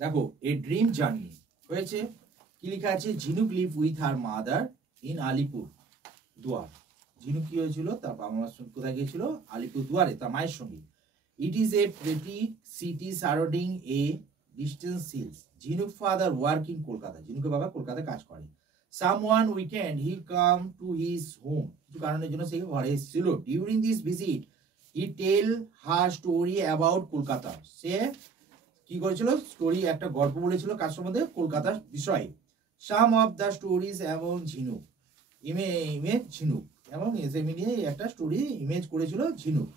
দেখো a dream journey হয়েছে, কি লেখা আছে, Jhinuk live with her mother in Alipurduar. Jhinuk কি হয়েছিল, তার বাবা মার সঙ্গে কোথায় গিয়েছিল, আলিপুর দুয়ারে তার মায়ের সঙ্গে। It is a pretty city surrounding a distance hills. Jhinuk father work in Kolkata, ঝিনুকের বাবা কলকাতায় কাজ করে। Someone weekend he come to his home, কিছু কারণের জন্য সে ঘরে এসেছিল। During this visit he tell her story about Kolkata, সে কি করেছিল, স্টোরি একটা গল্প বলেছিল কার সম্বন্ধে, কলকাতার বিষয়ে। সাম অফ দ্য স্টোরিজ এবং ঝিনুক ইমেজ ঝিনুক, এবং এসএমই নিয়ে একটা স্টোরি ইমেজ করেছিল ঝিনুক।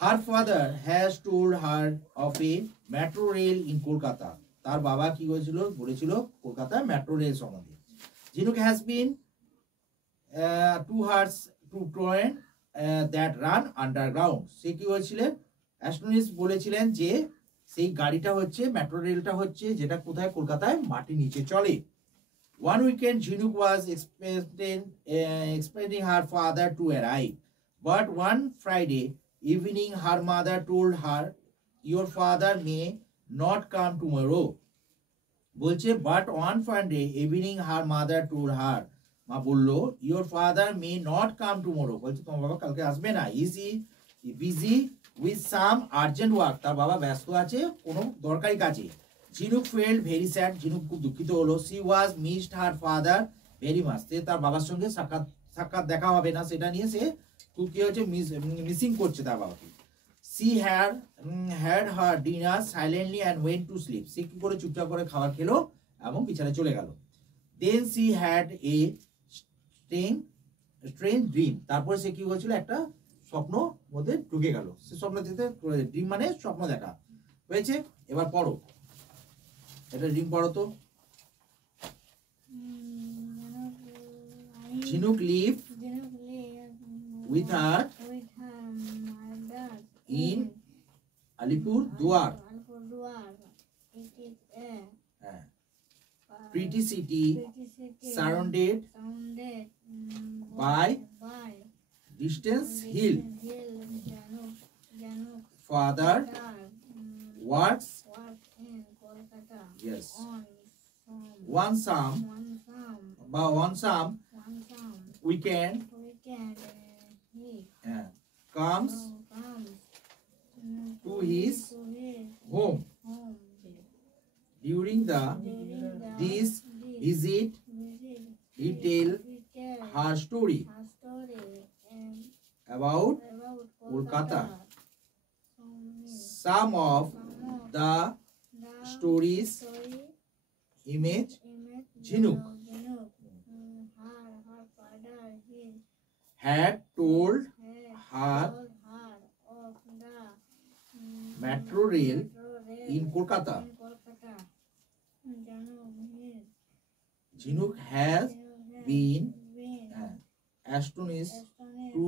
Her father has told her of A metro rail in Kolkata, তার বাবা কি করেছিল, বলেছিল কলকাতায় মেট্রো রেল সম্বন্ধে। Jhinuk has been to hers to train that run underground, সে কি হয়েছিলেন, অ্যাস্ট্রোনিস বলেছিলেন যে সেই গাড়িটা হচ্ছে, মেট্রো রেলটা হচ্ছে যেটা কোথায়, কলকাতায় মাটির নিচে চলে। One weekend, Chinook was expecting her father to arrive, but one Friday evening, her mother told her, "Your father may not come tomorrow." বলছে, but one Friday evening, her mother told her, মা বললো, your father may not come tomorrow, বলছে তোমার বাবা কালকে আসবে না, is he busy with some urgent work, তার বাবা ব্যস্ত আছে কোনো দরকারি কাজে। ঝিনুক felt very sad, ঝিনুক খুব দুঃখিত হলো। she was missed her father very much, সে তার বাবার সঙ্গে সাক্ষাৎ দেখা হবে না সেটা নিয়ে সে খুব কি হচ্ছে, মিসিং করছে তার বাবাকে। she had her dinner silently and went to sleep, সে কি করে চুপচাপ করে খাবার খেলো এবং বিছানায় চলে গেল। then she had a strange dream, তারপরে সে কি হয়েছিল, একটা স্বপ্ন মধ্যে ঢুকে গেল, সে স্বপ্ন দেখতে, ড্রিম মানে স্বপ্ন দেখা হয়েছে। এবার পড়ো, এটা ড্রিম পড়ো তো। Jhinuk live with her in Alipurduar, pretty city surrounded by distance hill. Father works, yes, one some weekend comes to his home. During this visit, he tell her story about Kolkata. Some of the stories image Jhinuk had told her of the metro rail in Kolkata. Jhinuk has been astonished to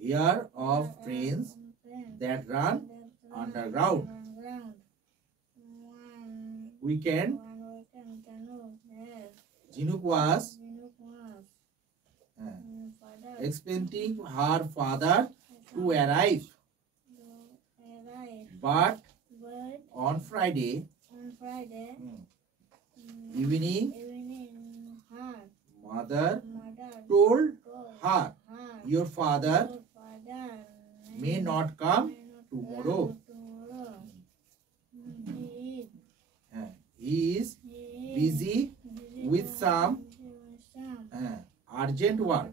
hear of trains that run underground. Weekend, Jhinuk was expecting her father to arrive, but on Friday evening, mother told her, your father may not come tomorrow. He is busy with some urgent work.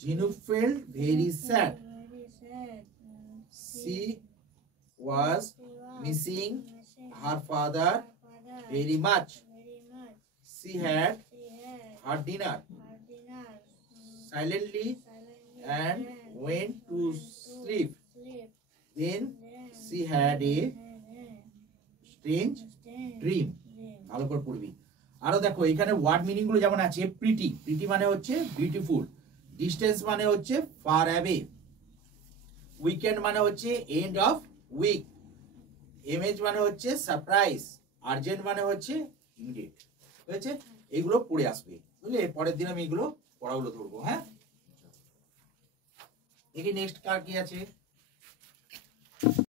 Jhinuk felt very sad. She was missing her father very much. She had her dinner silently and went to sleep. Then she had a strange dream. ভালো করে পড়বি। আরো দেখো এখানে word meaning গুলো যেমন আছে, pretty, pretty মানে হচ্ছে বিউটিফুল, ডিস্টেন্স মানে হচ্ছে ফার অ্যাওয়ে, উইকেন্ড মানে হচ্ছে এন্ড অফ উইক, ইমেজ মানে হচ্ছে সারপ্রাইজ, আর্জেন্ট মানে হচ্ছে ইমিডিয়েট। হয়েছে, এগুলো পড়ে আসবে, বুঝলে? পরের দিন আমি এগুলো পড়াগুলো ধরবো। হ্যাঁ, দেখি নেক্সট কার কি আছে।